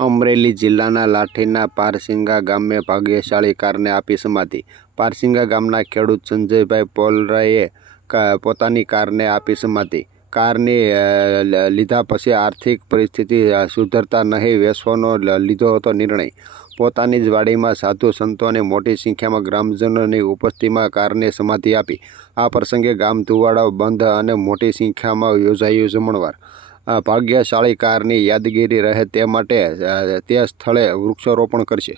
અમરેલી જિલ્લાના લાઠીના પારસિંગા ગામે ભાગ્યશાળી કારને આપી સમાધિ। પારસિંગા ગામના ખેડૂત સંજયભાઈ પોલરાએ પોતાની કારને આપી સમાધિ। કારની લીધા પછી આર્થિક પરિસ્થિતિ સુધરતા નહીં વેચવાનો લીધો હતો નિર્ણય। પોતાની જ વાડીમાં સાધુ સંતો અને મોટી સંખ્યામાં ગ્રામજનોની ઉપસ્થિતિમાં કારને સમાધિ આપી। આ પ્રસંગે ગામ ધુવાડો બંધ અને મોટી સંખ્યામાં યોજાયું જમણવાર। ભાગ્યશાળી કારની યાદગીરી રહે તે માટે તે સ્થળે વૃક્ષારોપણ કરશે।